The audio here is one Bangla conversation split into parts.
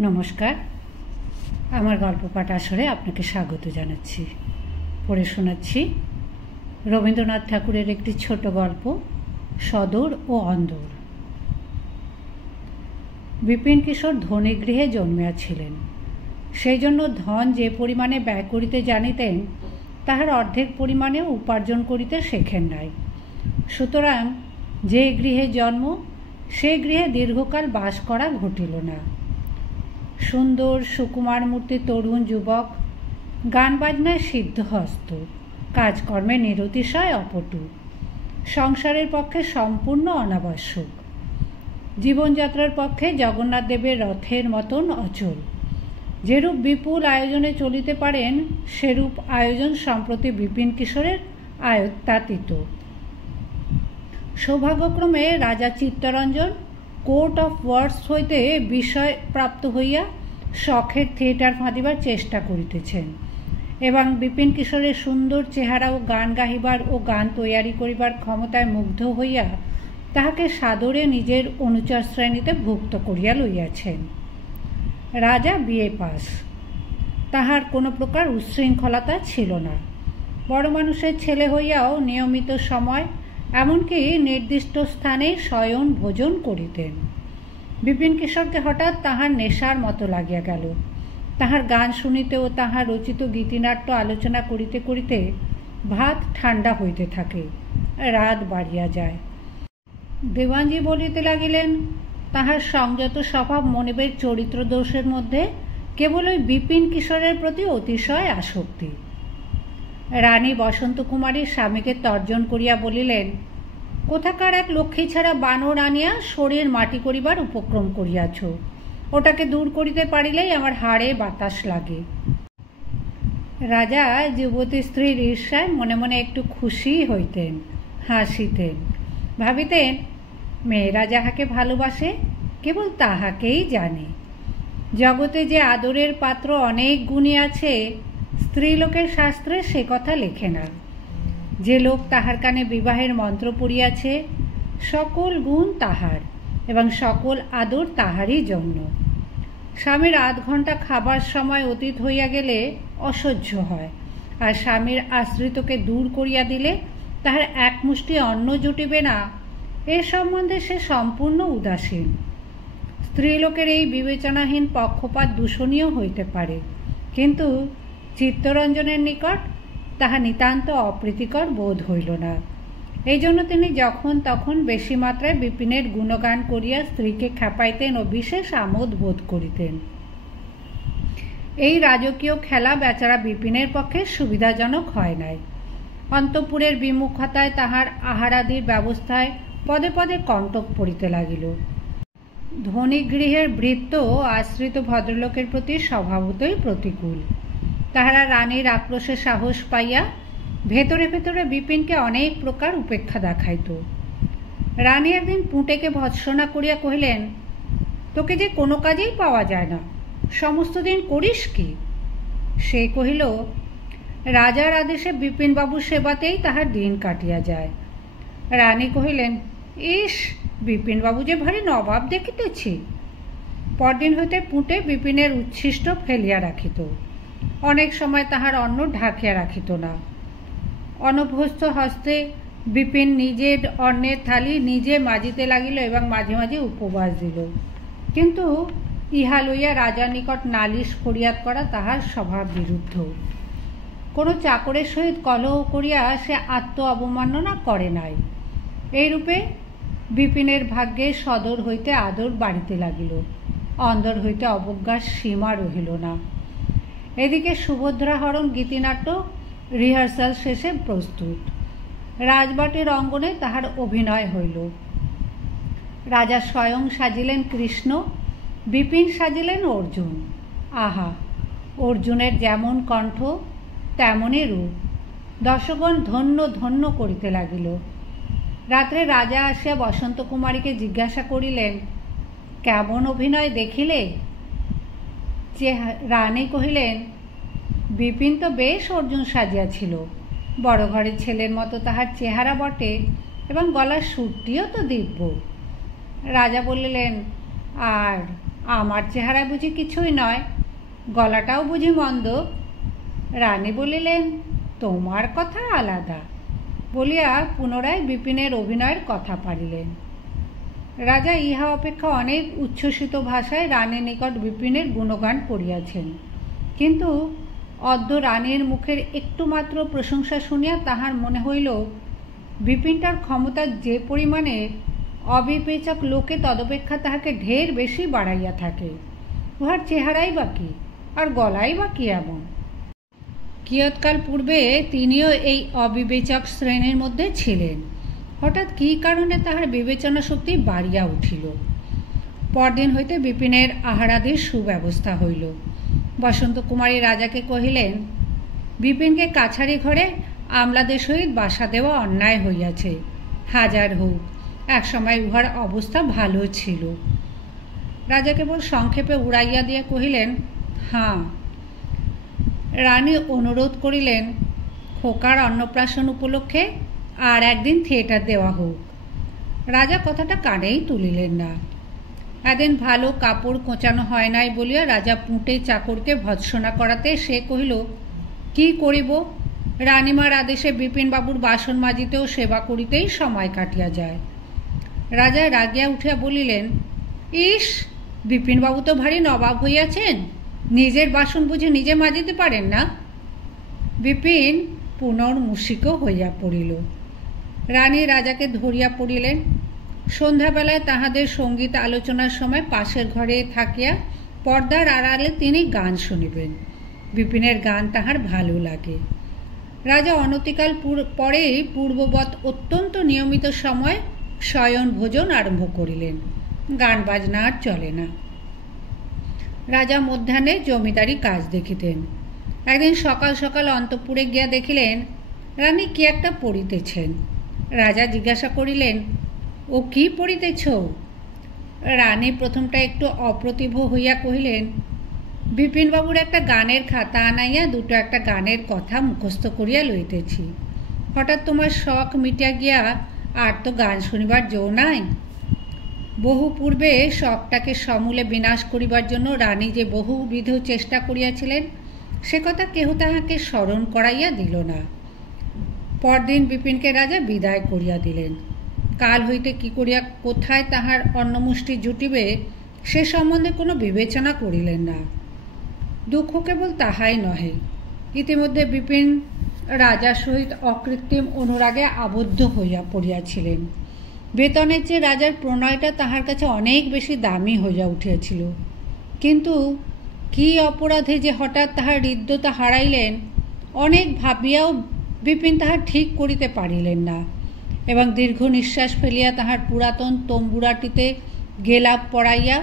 নমস্কার, আমার গল্প পাঠ আসরে আপনাকে স্বাগত জানাচ্ছি। পড়ে শোনাচ্ছি রবীন্দ্রনাথ ঠাকুরের একটি ছোট গল্প, সদর ও অন্দর। বিপিন কিশোর ধনী গৃহে জন্মিয়াছিলেন। সেই জন্য ধন যে পরিমাণে ব্যয় করিতে জানিতেন, তাহার অর্ধেক পরিমাণেও উপার্জন করিতে শেখেন নাই। সুতরাং যে গৃহে জন্ম, সেই গৃহে দীর্ঘকাল বাস করা ঘটিল না। সুন্দর সুকুমার মূর্তি তরুণ যুবক, গান বাজনায় সিদ্ধহস্ত, কাজকর্মে নিরতিশয় অপটু, সংসারের পক্ষে সম্পূর্ণ অনাবশ্যক, জীবনযাত্রার পক্ষে জগন্নাথ দেবের রথের মতন অচল। যেরূপ বিপুল আয়োজনে চলিতে পারেন, সেরূপ আয়োজন সম্প্রতি বিপিন কিশোরের আয়ত্তাতীত। সৌভাগ্যক্রমে রাজা চিত্তরঞ্জন কোর্ট অফ ওয়ার্ডস হইতে বিষয় প্রাপ্ত হইয়া শখের থিয়েটার ফাঁদিবার চেষ্টা করিতেছেন, এবং বিপিন কিশোরের সুন্দর চেহারা ও গান গাহিবার ও গান তৈয়ারি করিবার ক্ষমতায় মুগ্ধ হইয়া তাহাকে সাদরে নিজের অনুচর শ্রেণীতে ভুক্ত করিয়া লইয়াছেন। রাজা বিএ পাস। তাহার কোনো প্রকার উচ্ছৃঙ্খলতা ছিল না। বড় মানুষের ছেলে হইয়াও নিয়মিত সময়, এমনকি নির্দিষ্ট স্থানে শয়ন ভোজন করিতেন। বিপিন কিশোরকে হঠাৎ তাহার নেশার মতো লাগিয়া গেল। তাহার গান শুনিতে ও তাহার রচিত গীতিনাট্য আলোচনা করিতে করিতে ভাত ঠান্ডা হইতে থাকে, রাত বাড়িয়া যায়। দেওয়ানজি বলিতে লাগিলেন, তাহার সংযত স্বভাব মনিবের চরিত্র দোষের মধ্যে কেবল ওই বিপিন কিশোরের প্রতি অতিশয় আসক্তি। রানী বসন্ত কুমারীর স্বামীকে তর্জন করিয়া বলিলেন, কোথাকার এক লক্ষ্মী ছাড়া বানর আনিয়া শরীর মাটি করিবার উপক্রম করিয়াছ, ওটাকে দূর করিতে পারিলেই আমার হাড়ে বাতাস লাগে। রাজা যুবতী স্ত্রীর ঈর্ষায় মনে মনে একটু খুশি হইতেন, হাসিতেন, ভাবিতেন মেয়েরা যাহাকে ভালোবাসে কেবল তাহাকেই জানে। জগতে যে আদরের পাত্র অনেক গুণী আছে, স্ত্রীলোকের শাস্ত্রে সে কথা লেখে না। যে লোক তাহার কানে বিবাহের মন্ত্র পড়িয়াছে, সকল গুণ তাহার এবং সকল আদর তাহারই জন্য। স্বামীর আধ ঘন্টা খাবার সময় অতীত হইয়া গেলে অসহ্য হয়, আর স্বামীর আশ্রিতকে দূর করিয়া দিলে তাহার এক মুষ্টি অন্ন জুটিবে না, এ সম্বন্ধে সে সম্পূর্ণ উদাসীন। স্ত্রীলোকের এই বিবেচনাহীন পক্ষপাত দূষণীয় হইতে পারে, কিন্তু চিত্তরঞ্জনের নিকট তাহা নিতান্ত অপ্রীতিকর বোধ হইল না। এই জন্য তিনি যখন তখন বেশি মাত্রায় বিপিনের গুণগান করিয়া স্ত্রীকে খেপাইতেন ও বিশেষ আমোদ বোধ করিতেন। এই রাজকীয় খেলা বেচারা বিপিনের পক্ষে সুবিধাজনক হয় নাই। অন্তঃপুরের বিমুখতায় তাহার আহারাদির ব্যবস্থায় পদে পদে কণ্টক পড়িতে লাগিল। ধনী গৃহের ভৃত্য আশ্রিত ভদ্রলোকের প্রতি স্বভাবতই প্রতিকূল। তাহারা রানীর আক্রোশে সাহস পাইয়া ভেতরে ভেতরে বিপিনকে অনেক প্রকার উপেক্ষা দেখাইত। রানী একদিন পুঁটেকে ভৎসনা করিয়া কহিলেন, তোকে যে কোনো কাজেই পাওয়া যায় না, সমস্ত দিন করিস কি? সে কহিল, রাজার আদেশে বিপিনবাবুর সেবাতেই তাহার দিন কাটিয়া যায়। রানী কহিলেন, ইস, বিপিনবাবু যে ভারী নবাব দেখিতেছি। পরদিন হইতে পুঁটে বিপিনের উচ্ছিষ্ট ফেলিয়া রাখিত, অনেক সময় তাহার অন্ন ঢাকিয়া রাখিত না। অনভ্যস্ত হস্তে বিপিন নিজের অন্নের থালি নিজে মাজিতে লাগিল এবং মাঝে মাঝে উপবাস দিল, কিন্তু ইহা লইয়া রাজার নিকট নালিশ ফরিয়াদ করা তাহার স্বভাব বিরুদ্ধ। কোনো চাকরের সহিত কলহ করিয়া সে আত্ম অবমাননা করে নাই। এইরূপে বিপিনের ভাগ্যে সদর হইতে আদর বাড়িতে লাগিল, অন্দর হইতে অবজ্ঞার সীমা রহিল না। এদিকে সুভদ্রাহরণ গীতিনাট্য রিহার্সাল শেষে প্রস্তুত। রাজবাটির অঙ্গনে তাহার অভিনয় হইল। রাজা স্বয়ং সাজিলেন কৃষ্ণ, বিপিন সাজিলেন অর্জুন। আহা, অর্জুনের যেমন কণ্ঠ তেমনই রূপ। দর্শকগণ ধন্য ধন্য করিতে লাগিল। রাত্রে রাজা আসিয়া বসন্ত কুমারীকে জিজ্ঞাসা করিলেন, কেমন অভিনয় দেখিলে? রানী কহিলেন, বিপিন তো বেশ অর্জুন সাজিয়াছিল, বড় ঘরের ছেলের মতো তাহার চেহারা বটে, এবং গলার সুরটিও তো দিব্য। রাজা বলিলেন, আর আমার চেহারা বুঝি কিছুই নয়, গলাটাও বুঝি মন্দ। রানী বলিলেন, তোমার কথা আলাদা, বলিয়া পুনরায় বিপিনের অভিনয়ের কথা পারিলেন। রাজা ইহা অপেক্ষা অনেক উচ্ছ্বসিত ভাষায় রানীর নিকট বিপিনের গুণগান করিয়াছেন, কিন্তু অদ্য রানীর মুখের একটুমাত্র প্রশংসা শুনিয়া তাহার মনে হইল বিপিনটার ক্ষমতা যে পরিমাণে অবিবেচক লোকে তদপেক্ষা তাহাকে ঢের বেশি বাড়াইয়া থাকে। উহার চেহারাই বা কি, আর গলাই বা কি এমন? কিয়ৎকাল পূর্বে তিনিও এই অবিবেচক শ্রেণীর মধ্যে ছিলেন। হঠাৎ কী কারণে তাহার বিবেচনা শক্তি বাড়িয়া উঠিল। পরদিন হইতে বিপিনের আহারাদির সুব্যবস্থা হইল। বসন্ত কুমারী রাজাকে কহিলেন, বিপিনকে কাছারি ঘরে আমলাদের সহিত বাসা দেওয়া অন্যায় হইয়াছে। হাজার হোক, একসময় উহার অবস্থা ভালো ছিল। রাজা কেবল সংক্ষেপে উড়াইয়া দিয়া কহিলেন, হাঁ। রানী অনুরোধ করিলেন, খোকার অন্নপ্রাশন উপলক্ষে আর একদিন থিয়েটার দেওয়া হোক। রাজা কথাটা কানেই তুলিলেন না। একদিন ভালো কাপড় কোঁচানো হয় নাই বলিয়া রাজা পুঁটে চাকরকে ভৎসনা করাতে সে কহিল, কি করিব, রানীমার আদেশে বিপিনবাবুর বাসন মাজিতেও সেবা করিতেই সময় কাটিয়া যায়। রাজা রাগিয়া উঠিয়া বলিলেন, ইস, বিপিনবাবু তো ভারী নবাব হইয়াছেন, নিজের বাসন বুঝে নিজে মাজিতে পারেন না? বিপিন পুনর্মূষিকও হইয়া পড়িল। রানী রাজাকে ধরিয়া পড়িলেন। সন্ধ্যাবেলায় তাহাদের সঙ্গীত আলোচনার সময় পাশের ঘরে থাকিয়া পর্দার আড়ালে তিনি গান শুনিবেন। বিপিনের গান তাহার ভালো লাগে। রাজা অনতিকাল পরেই পূর্ববৎ অত্যন্ত নিয়মিত সময় শয়ন ভোজন আরম্ভ করিলেন। গান বাজনা আর চলে না। রাজা মধ্যাহ্নে জমিদারি কাজ দেখিতেন। একদিন সকাল সকাল অন্তঃপুরে গিয়া দেখিলেন রানী কি একটা পড়িতেছেন। রাজা জিজ্ঞাসা করিলেন, ও কি পড়িতেছ? রানী প্রথমটা একটু অপ্রতিভ হইয়া কহিলেন, বিপিনবাবুর একটা গানের খাতা আনাইয়া দুটো একটা গানের কথা মুখস্থ করিয়া লইতেছি। হঠাৎ তোমার শখ মিটিয়া গিয়া আর তো গান শুনিবার জো নাই। বহু পূর্বে শখটাকে সমূলে বিনাশ করিবার জন্য রানী যে বহুবিধ চেষ্টা করিয়াছিলেন সে কথা কেহ তাহাকে স্মরণ করাইয়া দিল না। পরদিন বিপিনকে রাজা বিদায় করিয়া দিলেন। কাল হইতে কি করিয়া কোথায় তাহার অন্নমুষ্টি জুটিবে সে সম্বন্ধে কোনো বিবেচনা করিলেন না। দুঃখ কেবল তাহাই নহে, ইতিমধ্যে বিপিন রাজার সহিত অকৃত্রিম অনুরাগে আবদ্ধ হইয়া পড়িয়াছিলেন। বেতনের চেয়ে রাজার প্রণয়টা তাহার কাছে অনেক বেশি দামি হইয়া উঠিয়াছিল। কিন্তু কি অপরাধে যে হঠাৎ তাহার হৃদ্যতা হারাইলেন, অনেক ভাবিয়াও বিপিন তাহা ঠিক করিতে পারিলেন না, এবং দীর্ঘ নিঃশ্বাস ফেলিয়া তাহার পুরাতন তম্বুরাটিতে গেলাপ পড়াইয়া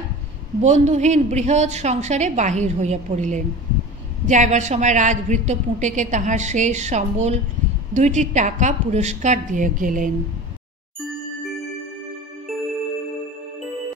বন্ধুহীন বৃহৎ সংসারে বাহির হইয়া পড়িলেন। যাইবার সময় রাজভৃত্য পুঁটেকে তাহার শেষ সম্বল 2টি টাকা পুরস্কার দিয়ে গেলেন।